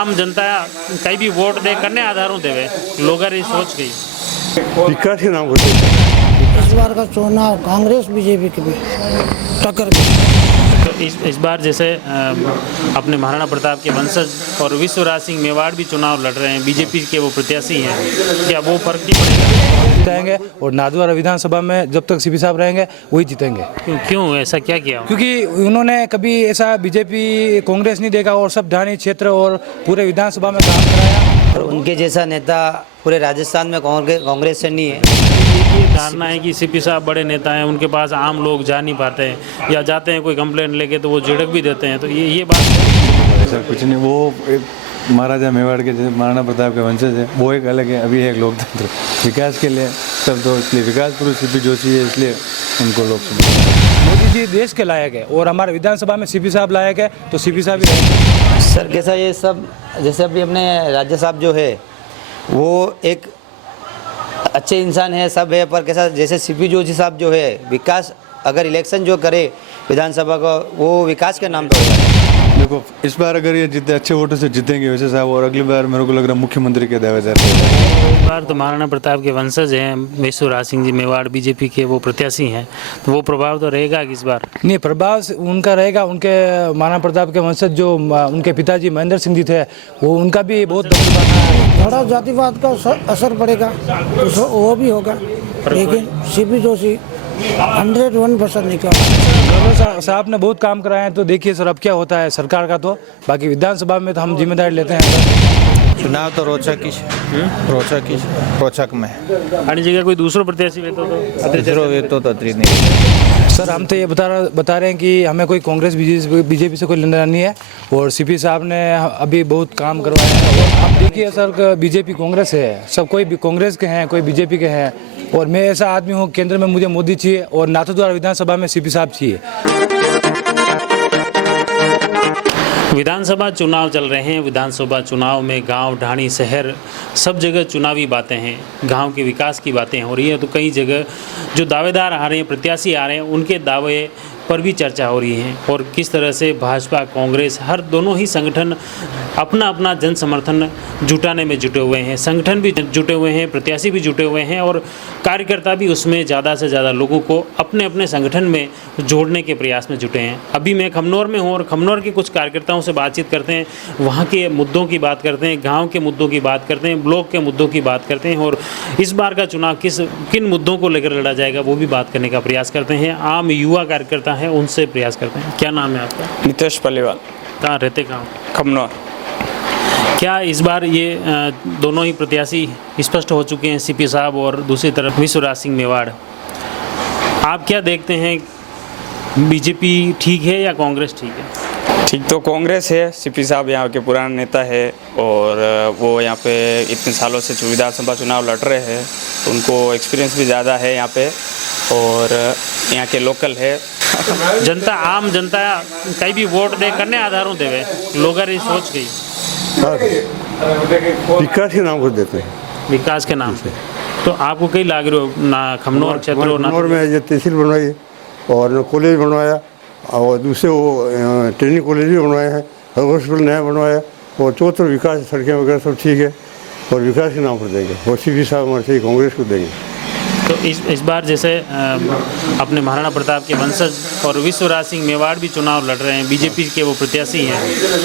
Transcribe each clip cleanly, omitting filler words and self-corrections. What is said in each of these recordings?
आम जनता कहीं भी वोट दे करने आधारों देवे लोग सोच गई विकास के नाम होते इस बार का चुनाव कांग्रेस बीजेपी के बीच टक्कर की। तो इस बार जैसे अपने महाराणा प्रताप के वंशज और विश्वराज सिंह मेवाड़ भी चुनाव लड़ रहे हैं, बीजेपी के वो प्रत्याशी हैं, क्या वो फर्क नहीं पड़ेगा? जीतेंगे और नाथद्वारा विधानसभा में जब तक सीपी साहब रहेंगे वही जीतेंगे। क्यों ऐसा क्या किया? क्योंकि उन्होंने कभी ऐसा बीजेपी कांग्रेस नहीं देखा और सब ढाणी क्षेत्र और पूरे विधानसभा में काम कराया। और उनके जैसा नेता पूरे राजस्थान में कांग्रेस से नहीं है। ये धारणा है कि सीपी साहब बड़े नेता हैं, उनके पास आम लोग जा नहीं पाते हैं या जाते हैं कोई कंप्लेंट लेके तो वो झिड़क भी देते हैं, तो ये बात ऐसा कुछ नहीं। वो एक महाराजा मेवाड़ के जैसे महाराणा प्रताप के वंशज है, वो एक अलग है। अभी है एक लोकतंत्र विकास के लिए सब, तो इसलिए विकास पुरुष सीपी जोशी है, इसलिए उनको लोग सुनते। मोदी जी देश के लायक है और हमारे विधानसभा में सीपी साहब लायक है, तो सीपी साहब ही रहेंगे। सर कैसा ये सब, जैसे अभी अपने राज्य साहब जो है वो एक अच्छे इंसान है, सब है, पर कैसा जैसे सीपी जोशी साहब जो है विकास, अगर इलेक्शन जो करे विधानसभा का वो विकास के नाम पे होगा। देखो इस बार अगर ये जीते अच्छे वोटों से जीतेंगे वैसे साहब, और अगली बार मेरे को लग रहा है मुख्यमंत्री के दावेदार हैं। इस बार तो महाराणा प्रताप के वंशज हैं, विश्वराज सिंह जी मेवाड़ बीजेपी के वो प्रत्याशी हैं, तो वो प्रभाव तो रहेगा इस बार? नहीं, प्रभाव उनका रहेगा। उनके महाराणा प्रताप के वंशज जो उनके पिताजी महेंद्र सिंह जी थे, वो उनका भी बहुत थोड़ा जातिवाद का असर पड़ेगा तो वो भी होगा, लेकिन सीपी जोशी 101% निकला। साहब ने बहुत काम कराए हैं, तो देखिए सर अब क्या होता है सरकार का, तो बाकी विधानसभा में तो हम जिम्मेदारी लेते हैं। चुनाव तो रोचक में हर जगह कोई दूसरा प्रत्याशी तो नहीं। सर हम तो ये बता रहे हैं कि हमें कोई कांग्रेस बीजेपी से कोई लेना नहीं है, और सीपी साहब ने अभी बहुत काम करवाया है। और आप देखिए सर बीजेपी कांग्रेस है, सब कोई भी कांग्रेस के हैं, कोई बीजेपी के हैं, और मैं ऐसा आदमी हूँ केंद्र में मुझे मोदी चाहिए और नाथद्वारा विधानसभा में सीपी साहब चाहिए। विधानसभा चुनाव चल रहे हैं। विधानसभा चुनाव में गांव, ढाणी, शहर सब जगह चुनावी बातें हैं, गांव के विकास की बातें हो रही हैं। तो कई जगह जो दावेदार आ रहे हैं, प्रत्याशी आ रहे हैं, उनके दावे पर भी चर्चा हो रही है और किस तरह से भाजपा, कांग्रेस, हर दोनों ही संगठन अपना अपना जन समर्थन जुटाने में जुटे हुए हैं। संगठन भी जुटे हुए हैं, प्रत्याशी भी जुटे हुए हैं और कार्यकर्ता भी उसमें ज़्यादा से ज़्यादा लोगों को अपने अपने संगठन में जोड़ने के प्रयास में जुटे हैं। अभी मैं खमनौर में हूँ और खमनौर के कुछ कार्यकर्ताओं से बातचीत करते हैं, वहाँ के मुद्दों की बात करते हैं, गाँव के मुद्दों की बात करते हैं, ब्लॉक के मुद्दों की बात करते हैं और इस बार का चुनाव किन मुद्दों को लेकर लड़ा जाएगा वो भी बात करने का प्रयास करते हैं। आम युवा कार्यकर्ता है, उनसे प्रयास करते हैं। क्या नाम है आपका? नितेश पलीवाल। कहाँ रहते, कहाँ? खमनौर। क्या इस बार ये दोनों ही प्रत्याशी स्पष्ट हो चुके हैं, सीपी साहब और दूसरी तरफ विश्वराज सिंह मेवाड़, आप क्या देखते हैं, बीजेपी ठीक है या कांग्रेस ठीक है? ठीक तो कांग्रेस है। सीपी साहब यहाँ के पुराने नेता है और वो यहाँ पे इतने सालों से विधानसभा चुनाव लड़ रहे हैं, तो उनको एक्सपीरियंस भी ज़्यादा है यहाँ पे और यहाँ के लोकल है। जनता, आम जनता कहीं भी वोट दे करने आधारों देवे लोग सोच गई विकास के नाम को देते हैं, विकास के नाम से। तो आपको कई लाग रहे हो ना खमनौर क्षेत्र में ये तहसील बनवाई और कॉलेज बनवाया और दूसरे वो ट्रेनिंग कॉलेज भी बनवाया है, हॉस्पिटल नया बनवाया और चौथर विकास, सड़कें वगैरह सब ठीक है और विकास के नाम पर देंगे और सीपी साहब हमारे से कांग्रेस को देंगे। तो इस बार जैसे अपने महाराणा प्रताप के वंशज और विश्वराज सिंह मेवाड़ भी चुनाव लड़ रहे हैं, बीजेपी के वो प्रत्याशी हैं,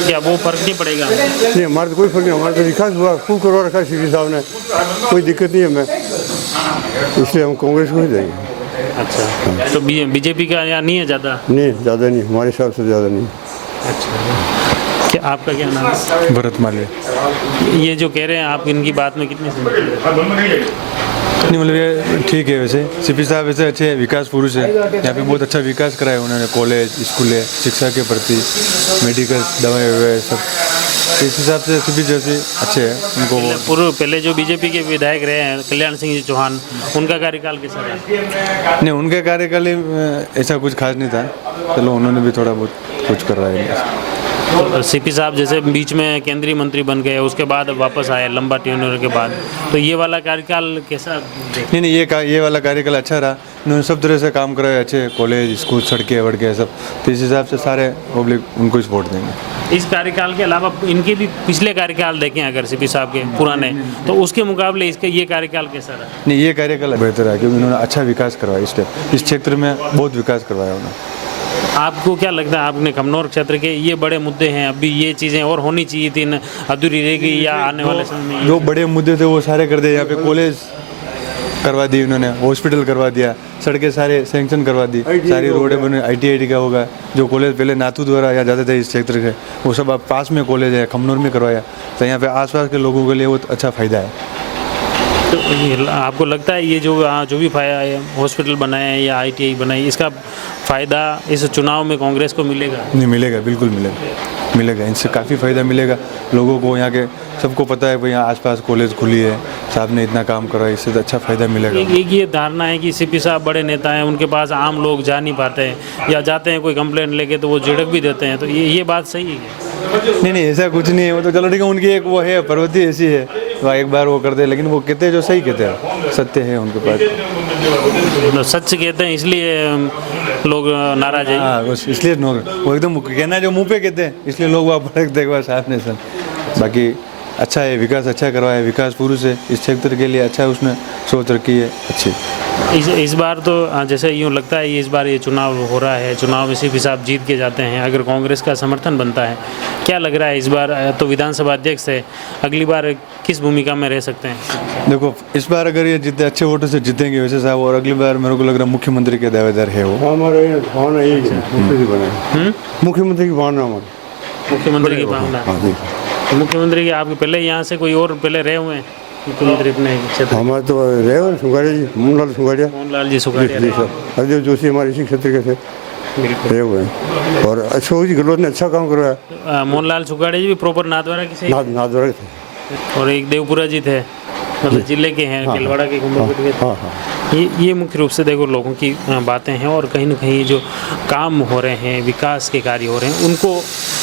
क्या वो फर्क नहीं पड़ेगा? नहीं, हमारे तो कोई फर्क नहीं, हमारा तो विकास हुआ खूब करवा रखा है सीपी साहब ने, कोई दिक्कत नहीं है हमें, इसलिए हम कांग्रेस को ही देंगे। अच्छा, तो बीजेपी का यहाँ नहीं है ज़्यादा? नहीं, ज़्यादा नहीं, हमारे हिसाब से ज़्यादा नहीं। अच्छा, क्या आपका क्या नाम है? भरत माले। ये जो कह रहे हैं आप, इनकी बात में कितनी नहीं, मतलब ये ठीक है। वैसे सीपी साहब वैसे अच्छे विकास पुरुष है, यहाँ पे बहुत अच्छा विकास कराया उन्होंने, कॉलेज, स्कूलें, शिक्षा के प्रति, मेडिकल, दवाएं वगैरह सब। इस हिसाब से सीपी जोशी अच्छे हैं। उनको पहले जो बीजेपी के विधायक रहे हैं कल्याण सिंह जी चौहान, उनका कार्यकाल कैसा रहा? नहीं, उनके कार्यकाल ऐसा कुछ खास नहीं था, चलो उन्होंने भी थोड़ा बहुत कुछ कर रहा है। तो सीपी साहब जैसे बीच में केंद्रीय मंत्री बन गए, उसके बाद वापस आए लंबा टेन्योर के बाद, तो ये वाला कार्यकाल कैसा? नहीं, ये वाला कार्यकाल अच्छा रहा, उन्होंने सब तरह से काम कराए अच्छे, कॉलेज, स्कूल, सड़कें वड़कें सब, तो इस हिसाब से सारे पब्लिक उनको ही वोट देंगे। इस कार्यकाल के अलावा इनके भी पिछले कार्यकाल देखें अगर सीपी साहब के पुराने, तो उसके मुकाबले इसके ये कार्यकाल कैसा रहा? नहीं, ये कार्यकाल बेहतर है क्योंकि उन्होंने अच्छा विकास करवाया, इस क्षेत्र में बहुत विकास करवाया उन्होंने। आपको क्या लगता है, आपने खमनौर क्षेत्र के ये बड़े मुद्दे हैं, अभी ये चीज़ें और होनी चाहिए थी, अधूरी रह गई या आने वाले समय में? जो बड़े मुद्दे थे वो सारे कर दिए। यहाँ पे कॉलेज करवा दी उन्होंने, हॉस्पिटल करवा दिया, सड़कें सारे सैंक्शन करवा दी, सारी रोडें बने, ITI का होगा। जो कॉलेज पहले नाथू द्वारा या जाते थे इस क्षेत्र के, वो सब अब पास में कॉलेज है, खमनौर में करवाया, तो यहाँ पे आसपास के लोगों के लिए वो अच्छा फ़ायदा है। तो आपको लगता है ये जो भी हॉस्पिटल बनाया है या ITI बनाई, इसका फ़ायदा इस चुनाव में कांग्रेस को मिलेगा? नहीं, मिलेगा, बिल्कुल मिलेगा। इनसे काफ़ी फ़ायदा मिलेगा लोगों को। यहाँ के सबको पता है भाई यहाँ आसपास कॉलेज खुली है, साहब ने इतना काम करा, इससे तो अच्छा फ़ायदा मिलेगा। एक ये धारणा है कि सीपी साहब बड़े नेता हैं, उनके पास आम लोग जा नहीं पाते हैं, या जाते हैं कोई कंप्लेंट लेके तो वो झिड़क भी देते हैं, तो ये बात सही है क्या? नहीं, ऐसा कुछ नहीं है। वो तो चलो ठीक है, उनकी एक वो है प्रवृत्ति ऐसी है, तो एक बार वो करते हैं, लेकिन वो कहते हैं जो सही कहते हैं, सत्य है उनके पास। मतलब सच कहते हैं इसलिए लोग नाराज है। हाँ, बस इसलिए वो एकदम कहना जो मुंह पे कहते हैं, इसलिए लोग वहाँ पर देखो साथ ने सर। बाकी अच्छा है, विकास अच्छा करवाया, विकास पुरुष है, इस क्षेत्र के लिए अच्छा है, उसने सोच रखी है अच्छी। इस बार तो जैसे यूँ लगता है इस बार ये चुनाव हो रहा है, चुनाव में सीपी साहब जीत के जाते हैं, अगर कांग्रेस का समर्थन बनता है, क्या लग रहा है इस बार तो विधानसभा अध्यक्ष है, अगली बार किस भूमिका में रह सकते हैं? देखो, इस बार अगर ये जीते, अच्छे वोटों से जीतेंगे वैसे साहब, और अगली बार मेरे को लग रहा है मुख्यमंत्री के दावेदार है वो। हमारे भावना यही है, मुख्यमंत्री की भावना हमारी। मुख्यमंत्री की भावना? तो मुख्यमंत्री की आपके पहले यहाँ से कोई और पहले रहे हुए हैं मुख्यमंत्री अपने क्षेत्र? हमारे तो रहे हुए सुगाड़िया जी, मोहनलाल जी सुगाड़िया जी सर, अजय जोशी हमारे इसी क्षेत्र के थे, रहे हुए हैं, और अशोक जी गहलोत ने अच्छा काम करवाया। मोहनलाल सुगाड़िया जी भी प्रॉपर नाथद्वारा के से नाथद्वारा थे, और एक देवपुरा जी थे, मतलब जिले के हैं, केलवाड़ा के कुंभलगढ़ के। हाँ हाँ, ये मुख्य रूप से देखो लोगों की बातें हैं, और कहीं ना कहीं जो काम हो रहे हैं, विकास के कार्य हो रहे हैं, उनको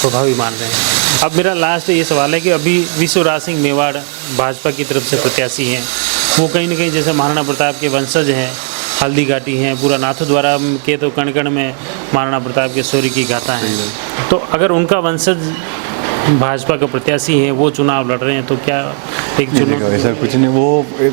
प्रभावी मान रहे हैं। अब मेरा लास्ट ये सवाल है कि अभी विश्वराज सिंह मेवाड़ भाजपा की तरफ से प्रत्याशी हैं, वो कहीं ना कहीं जैसे महाराणा प्रताप के वंशज हैं, हल्दी घाटी हैं, पूरा नाथद्वारा के तो कण कण में महाराणा प्रताप के शौर्य की गाथा है, तो अगर उनका वंशज भाजपा का प्रत्याशी है, वो चुनाव लड़ रहे हैं, तो क्या एक चुनाव? ऐसा कुछ नहीं, वो एक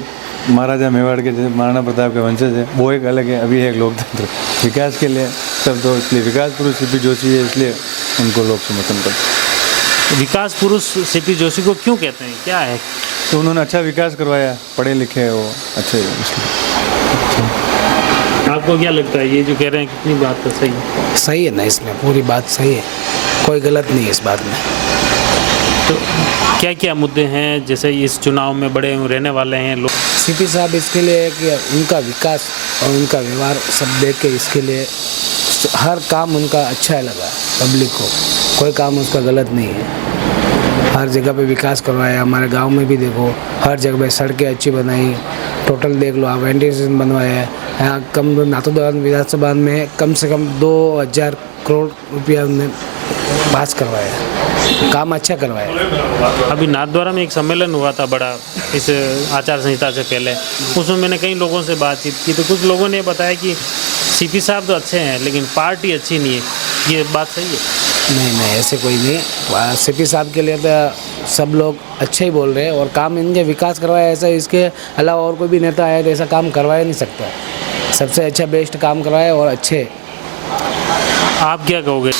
महाराजा मेवाड़ के जैसे महाराणा प्रताप के वंशज है, वो एक अलग है। अभी है एक लोकतंत्र, विकास के लिए सब, तो इसलिए विकास पुरुष सीपी जोशी है, इसलिए उनको लोग समर्थन करते हैं। विकास पुरुष सीपी जोशी को क्यों कहते हैं, क्या है? तो उन्होंने अच्छा विकास करवाया, पढ़े लिखे हैं वो, अच्छे इसलिए। आपको क्या लगता है ये जो कह रहे हैं कितनी बात तो सही है? सही है ना, इसमें पूरी बात सही है, कोई गलत नहीं है इस बात में। तो क्या क्या मुद्दे हैं जैसे इस चुनाव में बड़े रहने वाले हैं लोग? सीपी साहब इसके लिए कि उनका विकास और उनका व्यवहार सब देख के इसके लिए हर काम उनका अच्छा लगा पब्लिक को, कोई काम उसका गलत नहीं है। हर जगह पे विकास करवाया, हमारे गांव में भी देखो हर जगह पे सड़कें अच्छी बनाई, टोटल देख लो आप, वेंटिलेशन बनवाया है यहाँ, कम नाथद्वारा विधानसभा में कम से कम 2000 करोड़ रुपया उन्होंने पास करवाया, काम अच्छा करवाया। अभी नाथद्वारा में एक सम्मेलन हुआ था बड़ा इस आचार संहिता से पहले, उसमें मैंने कई लोगों से बातचीत की, तो कुछ लोगों ने बताया कि सीपी साहब तो अच्छे हैं लेकिन पार्टी अच्छी नहीं है, ये बात सही है? नहीं, ऐसे कोई नहीं, सीपी साहब के लिए तो सब लोग अच्छे ही बोल रहे हैं, और काम इनके विकास करवाया, ऐसा इसके अलावा और कोई भी नेता आया तो ऐसा काम करवाया नहीं सकता, सबसे अच्छा बेस्ट काम करवाया और अच्छे। आप क्या कहोगे?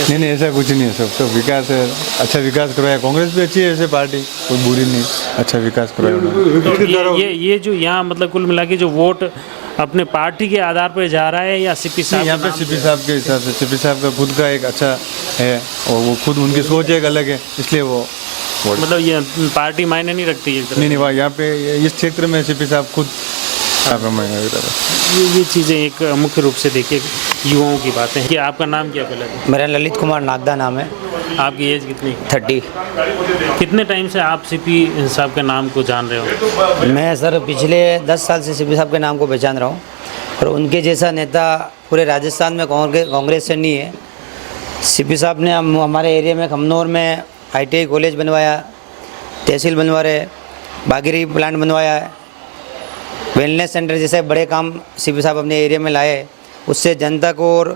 नहीं, ऐसा कुछ नहीं है, सब विकास है, अच्छा विकास करवाया, कांग्रेस भी अच्छी है ऐसे पार्टी, कोई बुरी नहीं, अच्छा विकास करवाया उन्होंने। ये जो यहाँ मतलब कुल मिला के जो वोट अपने पार्टी के आधार पर जा रहा है या सीपी साहब? यहाँ पे सीपी साहब के हिसाब से, सीपी साहब का खुद का एक अच्छा है, और वो खुद उनकी सोच एक अलग है, इसलिए वो मतलब ये पार्टी मायने नहीं रखती है? नहीं, वहाँ यहाँ पे इस क्षेत्र में सीपी साहब खुद ये चीज़ें एक मुख्य रूप से देखिए युवाओं की बातें हैं। कि आपका नाम क्या पहले? मेरा ललित कुमार नागदा नाम है। आपकी एज कितनी? 30। कितने टाइम से आप सीपी साहब के नाम को जान रहे हो? मैं सर पिछले 10 साल से सीपी साहब के नाम को पहचान रहा हूँ, और उनके जैसा नेता पूरे राजस्थान में कांग्रेस से नहीं है। सीपी साहब ने हमारे एरिया में खमनौर में ITI कॉलेज बनवाया, तहसील बनवा रहे, बागीरी प्लांट बनवाया है, वेलनेस सेंटर जैसे बड़े काम सीपी साहब अपने एरिया में लाए, उससे जनता को और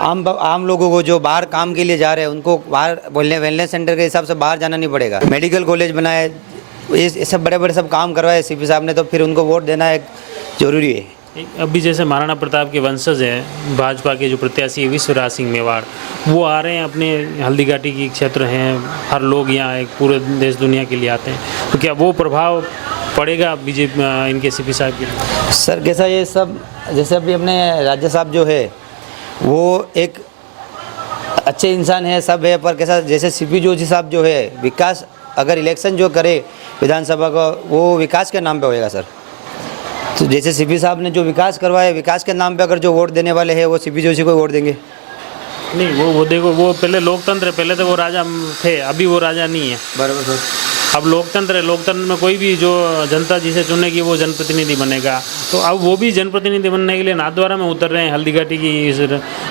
आम लोगों को जो बाहर काम के लिए जा रहे हैं उनको बाहर वेलनेस सेंटर के हिसाब से बाहर जाना नहीं पड़ेगा। मेडिकल कॉलेज बनाए, ये सब बड़े बड़े सब काम करवाए सीपी साहब ने, तो फिर उनको वोट देना एक ज़रूरी है। अभी जैसे महाराणा प्रताप के वंशज हैं, भाजपा के जो प्रत्याशी है विश्वराज सिंह मेवाड़, वो आ रहे हैं, अपने हल्दीघाटी की क्षेत्र हैं, हर लोग यहाँ एक पूरे देश दुनिया के लिए आते हैं, तो क्या वो प्रभाव पड़ेगा बीजेपी इनके सीपी साहब के? सर कैसा ये सब, जैसे अभी अपने राज्य साहब जो है वो एक अच्छे इंसान है, सब है, पर कैसा जैसे सीपी जोशी साहब जो है विकास अगर इलेक्शन जो करे विधानसभा का, वो विकास के नाम पे होएगा सर। तो जैसे सीपी साहब ने जो विकास करवाया, विकास के नाम पे अगर जो वोट देने वाले हैं वो सीपी जोशी को वोट देंगे। नहीं, वो देखो, वो पहले लोकतंत्र है, पहले तो वो राजा थे, अभी वो राजा नहीं है। बराबर सर। अब लोकतंत्र है, लोकतंत्र में कोई भी जो जनता जिसे चुनेगी वो जनप्रतिनिधि बनेगा। तो अब वो भी जनप्रतिनिधि बनने के लिए नाथद्वारा में उतर रहे हैं, हल्दीघाटी की इस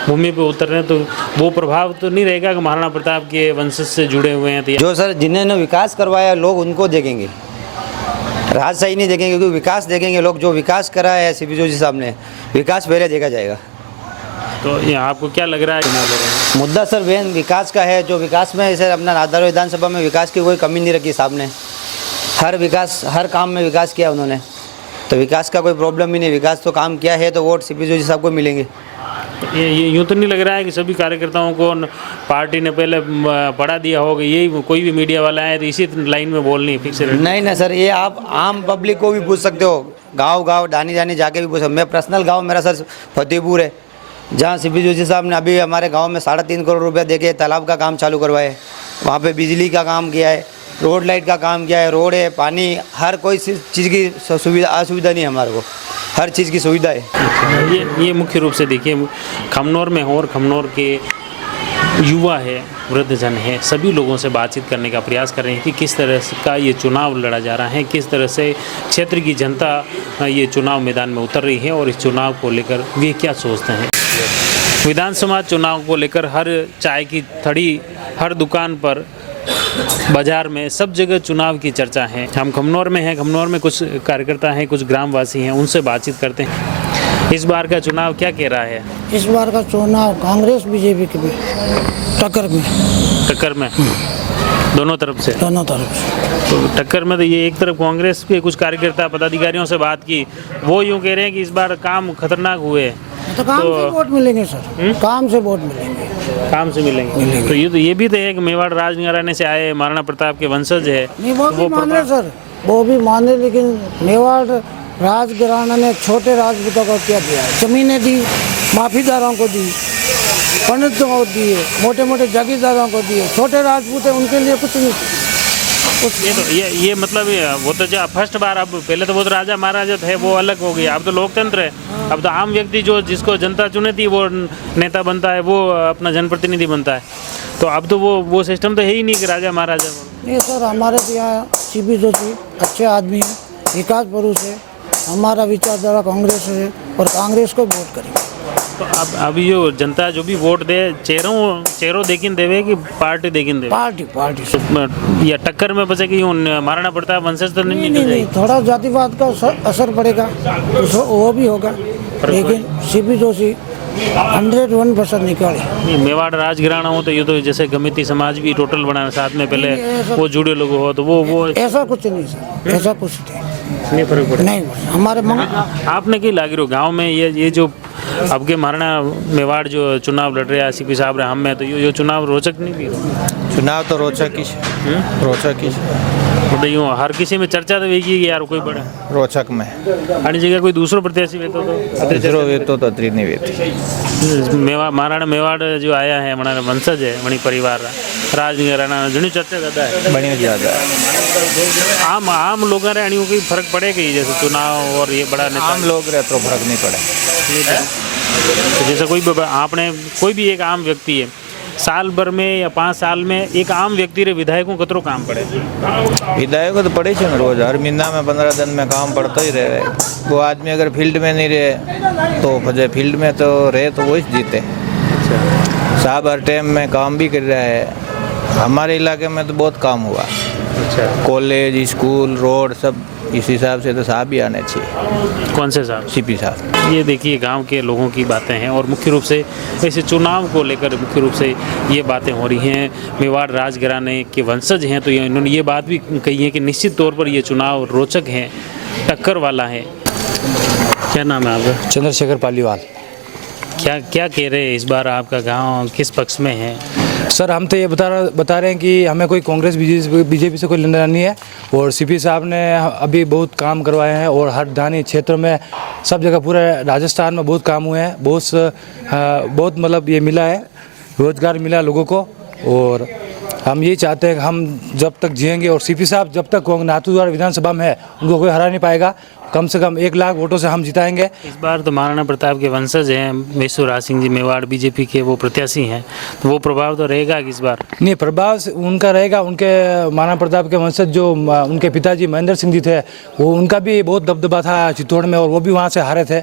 भूमि पे उतर रहे हैं, तो वो प्रभाव तो नहीं रहेगा कि महाराणा प्रताप के वंशज से जुड़े हुए हैं। तो जो सर जिन्होंने विकास करवाया लोग उनको देखेंगे, राजशाही नहीं देखेंगे, क्योंकि विकास देखेंगे लोग। जो विकास करा है सीपी जोशी साहब ने, विकास पहले देखा जाएगा। तो ये आपको क्या लग रहा है? मुद्दा सर वेन विकास का है, जो विकास में सर अपना नाथद्वारा विधानसभा में विकास की कोई कमी नहीं रखी साहब ने। हर काम में विकास किया उन्होंने, तो विकास का कोई प्रॉब्लम ही नहीं। विकास तो काम किया है, तो वोट सीपी जोशी साहब को मिलेंगे। ये यूँ तो नहीं लग रहा है कि सभी कार्यकर्ताओं को पार्टी ने पहले पढ़ा दिया होगा, यही कोई भी मीडिया वाला है तो इसी लाइन में बोलनी फिक्स है? नहीं ना सर, ये आप आम पब्लिक को भी पूछ सकते हो, गांव डानी जाके भी पूछ सकते। मैं पर्सनल गांव मेरा सर फतेहपुर है, जहाँ सीपी जोशी साहब ने अभी हमारे गांव में 3.5 करोड़ रुपया देके तालाब का काम चालू करवाए, वहाँ पे बिजली का काम किया है, रोड लाइट का काम किया है, रोड है, पानी, हर कोई चीज़ की सुविधा, असुविधा नहीं है हमारे को, हर चीज़ की सुविधा है। ये मुख्य रूप से देखिए खमनौर में हो, और खमनौर के युवा है, वृद्धजन है, सभी लोगों से बातचीत करने का प्रयास कर रहे हैं कि किस तरह का ये चुनाव लड़ा जा रहा है, किस तरह से क्षेत्र की जनता ये चुनाव मैदान में उतर रही है और इस चुनाव को लेकर वे क्या सोचते हैं। विधानसभा चुनाव को लेकर हर चाय की थड़ी, हर दुकान पर, बाजार में, सब जगह चुनाव की चर्चा है। हम खमनौर में हैं, खमनौर में कुछ कार्यकर्ता हैं, कुछ ग्रामवासी हैं, उनसे बातचीत करते हैं। इस बार का चुनाव क्या कह रहा है? इस बार का चुनाव कांग्रेस बीजेपी के भी टक्कर में दोनों तरफ से तो टक्कर में। तो ये एक तरफ कांग्रेस के कुछ कार्यकर्ता पदाधिकारियों से बात की, वो यूँ कह रहे हैं कि इस बार काम खतरनाक हुए, तो काम से वोट मिलेंगे सर, काम से वोट मिलेंगे, काम से मिलेंगे। तो ये भी तो है कि मेवाड़ राजघराने से आए, महाराणा प्रताप के वंशज है। नहीं, वो भी माने सर, वो भी माने, लेकिन मेवाड़ राजघराना ने छोटे राजपूतों को क्या दिया है? जमीनें दी, माफीदारों को दी, पंडितों को दिए, मोटे मोटे जागीरदारों को दिए, छोटे राजपूत है उनके लिए कुछ नहीं। ये मतलब वो तो जो फर्स्ट बार, अब पहले तो वो तो राजा महाराजा थे, वो अलग हो गया, अब तो लोकतंत्र है। अब तो आम व्यक्ति जो जिसको जनता चुने थी वो नेता बनता है, वो अपना जनप्रतिनिधि बनता है। तो अब तो वो सिस्टम तो है ही नहीं कि राजा महाराजा। नहीं सर, हमारे तो यहाँ सीपी जोशी अच्छे आदमी है, विकास पुरुष है, हमारा विचारधारा कांग्रेस है और कांग्रेस को वोट करेंगे। तो अब अभी जो जनता जो भी वोट दे, चेहरों देखिन देवे कि पार्टी देखिन देवे? पार्टी या टक्कर में बचे कि महाराणा प्रताप वंशज तो नहीं निकल जाएगी? थोड़ा जातिवाद का असर पड़ेगा, तो वो भी होगा, लेकिन सीपी जोशी 101% निकाले। मेवाड़ राजघराना हो तो ये तो जैसे गमिती समाज भी टोटल बना, साथ में पहले वो जुड़े लोग हो, तो वो ऐसा कुछ नहीं सर, ऐसा कुछ नहीं फर्क पड़े। नहीं, हमारे आपने क्या लाग रहे हो गाँव में ये जो अब के महाराणा मेवाड़ जो चुनाव लड़ रहे हैं सीपी साहब रहे हम में, तो ये चुनाव रोचक नहीं भी? चुनाव तो रोचक ही मतलब यूँ हर किसी में चर्चा तो वही कि यार कोई बड़ा रोचक में हर जगह कोई दूसरो प्रत्याशी वेतो तो अतरी नहीं वेती। महाराणा मेवाड़ जो आया है हमारा वंशज है, मणि परिवार राजघराना घनी चर्चा ज़्यादा है, बड़ी ज़्यादा आम लोग रहे कोई फर्क पड़ेगा ही, जैसे चुनाव और ये बड़ा नेता आम लोग रहे तो फर्क नहीं पड़े। तो जैसे आपने कोई भी एक आम व्यक्ति है, साल भर में या 5 साल में एक आम व्यक्ति रे विधायकों कतरो काम पड़े? विधायक को तो पड़े छे रोज, हर महीना में 15 दिन में काम पड़ता ही रहे। वो आदमी अगर फील्ड में नहीं रहे तो फजे फील्ड में तो रहे तो वही जीते। साहब हर टाइम में काम भी कर रहा है, हमारे इलाके में तो बहुत काम हुआ, अच्छा, कॉलेज, स्कूल, रोड सब इस हिसाब से तो साहब ही आने चाहिए, कौन से साहब? सीपी साहब। ये देखिए गांव के लोगों की बातें हैं और मुख्य रूप से ऐसे चुनाव को लेकर मुख्य रूप से ये बातें हो रही हैं। मेवाड़ राजघराने के वंशज हैं तो इन्होंने ये बात भी कही है कि निश्चित तौर पर ये चुनाव रोचक है, टक्कर वाला है। क्या नाम है आपका? चंद्रशेखर पालीवाल। क्या क्या कह रहे हैं इस बार आपका गांव किस पक्ष में है? सर हम तो ये बता रहे हैं कि हमें कोई कांग्रेस बीजेपी से कोई लेना देना नहीं है और सीपी साहब ने अभी बहुत काम करवाए हैं और हर धानी क्षेत्र में सब जगह पूरे राजस्थान में बहुत काम हुए हैं, बहुत मतलब ये मिला है, रोजगार मिला लोगों को। और हम यही चाहते हैं कि हम जब तक जिएंगे और सीपी साहब जब तक नाथद्वारा विधानसभा में है उनको कोई हरा नहीं पाएगा, कम से कम 1 लाख वोटों से हम जिताएंगे। इस बार तो महाराणा प्रताप के वंशज हैं, विश्वराज सिंह जी मेवाड़ बीजेपी के वो प्रत्याशी हैं, तो वो प्रभाव तो रहेगा इस बार? नहीं, प्रभाव उनका रहेगा। उनके महाराणा प्रताप के वंशज जो उनके पिताजी महेंद्र सिंह जी थे, वो उनका भी बहुत दबदबा था चित्तौड़ में और वो भी वहाँ से हारे थे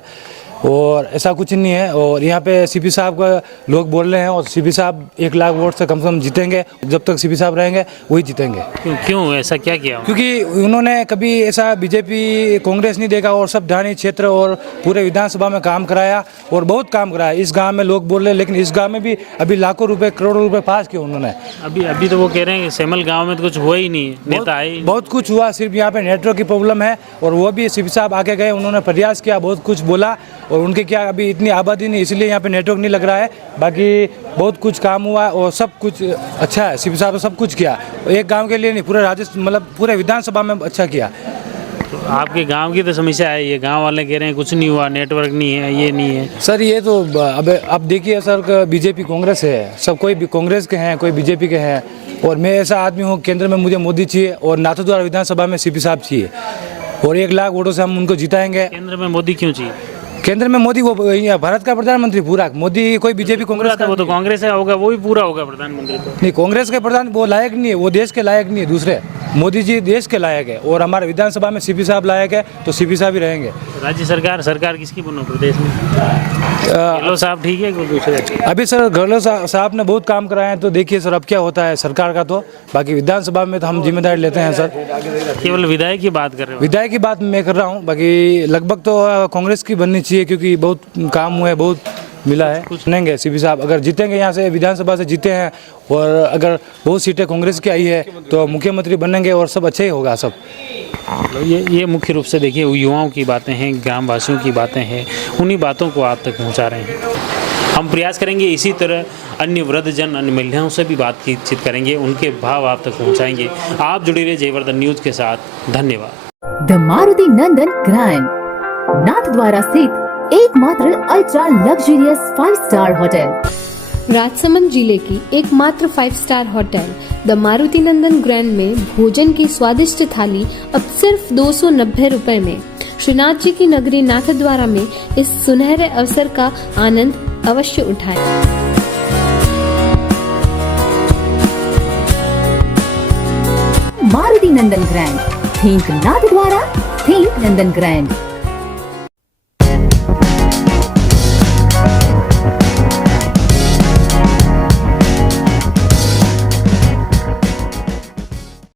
और ऐसा कुछ नहीं है। और यहाँ पे सीपी साहब का लोग बोल रहे हैं और सीपी साहब 1 लाख वोट से कम जीतेंगे। जब तक सीपी साहब रहेंगे वही जीतेंगे। क्यों ऐसा क्या किया? क्योंकि उन्होंने कभी ऐसा बीजेपी कांग्रेस नहीं देखा और सब ढाणी क्षेत्र और पूरे विधानसभा में काम कराया और बहुत काम कराया। इस गांव में लोग बोल रहे हैं, लेकिन इस गांव में भी अभी लाखों रुपए करोड़ों रुपए पास किए उन्होंने। अभी तो वो कह रहे हैं कि सेमल गाँव में तो कुछ हुआ ही नहीं, नेता आए। बहुत कुछ हुआ, सिर्फ यहाँ पे नेटवर्क की प्रॉब्लम है और वो भी सीपी साहब आगे गए, उन्होंने प्रयास किया, बहुत कुछ बोला और उनके क्या अभी इतनी आबादी नहीं, इसलिए यहाँ पे नेटवर्क नहीं लग रहा है। बाकी बहुत कुछ काम हुआ और सब कुछ अच्छा है। सीपी साहब ने सब कुछ किया, एक गांव के लिए नहीं, पूरे राजस्थान मतलब पूरे विधानसभा में अच्छा किया। तो आपके गांव की तो समस्या है, ये गांव वाले कह रहे हैं कुछ नहीं हुआ, नेटवर्क नहीं है, ये नहीं है। सर ये तो अब देखिए सर, बीजेपी कांग्रेस है, सब कोई भी कांग्रेस के हैं, कोई बीजेपी के हैं और मैं ऐसा आदमी हूँ, केंद्र में मुझे मोदी चाहिए और नाथद्वारा विधानसभा में सीपी साहब चाहिए और 1 लाख वोटों से हम उनको जिताएंगे। केंद्र में मोदी क्यों चाहिए? केंद्र में मोदी, वो भारत का प्रधानमंत्री पूरा, मोदी कोई बीजेपी कांग्रेस का, वो तो कांग्रेस का होगा, वो भी पूरा होगा प्रधानमंत्री तो। नहीं, कांग्रेस के प्रधान वो लायक नहीं है, वो देश के लायक नहीं है, दूसरे मोदी जी देश के लायक है और हमारे विधानसभा में सीपी साहब लायक है तो सीपी साहब ही रहेंगे। राज्य सरकार किसकी बनो प्रदेश में? गहलोत साहब ठीक है कि दूसरे? अभी सर गहलोत साहब ने बहुत काम कराए हैं, तो देखिए सर अब क्या होता है सरकार का। तो बाकी विधानसभा में तो हम जिम्मेदारी लेते हैं सर। केवल विधायक की बात कर रहे हो? विधायक की बात मैं कर रहा हूँ, बाकी लगभग तो कांग्रेस की बननी चाहिए क्योंकि बहुत काम हुआ है, बहुत मिला है। कुछ नहीं, सीपी साहब अगर जीतेंगे, यहाँ से विधानसभा से जीते हैं और अगर बहुत सीटें कांग्रेस की आई है तो मुख्यमंत्री बनेंगे और सब अच्छा ही होगा सब। ये मुख्य रूप से देखिए युवाओं की बातें हैं, ग्रामवासियों की बातें हैं, उन्हीं बातों को आप तक पहुंचा रहे हैं। हम प्रयास करेंगे इसी तरह अन्य वृद्धजन, अन्य महिलाओं से भी बातचीत करेंगे, उनके भाव आप तक पहुंचाएंगे। आप जुड़े रहिए जयवर्धन न्यूज के साथ। धन्यवाद। The Maruti Nandan grand, Nathdwara स्थित एकमात्र ultra luxurious 5 star hotel. Rajsamand जिले की एकमात्र 5 star hotel the Maruti Nandan grand में भोजन की स्वादिष्ट थाली अब सिर्फ 290 रुपए में। श्रीनाथ जी की नगरी नाथद्वारा में इस सुनहरे अवसर का आनंद अवश्य उठाएं। मारुति नंदन ग्रैंड, थिंक नाथद्वारा, थिंक नंदन ग्रैंड।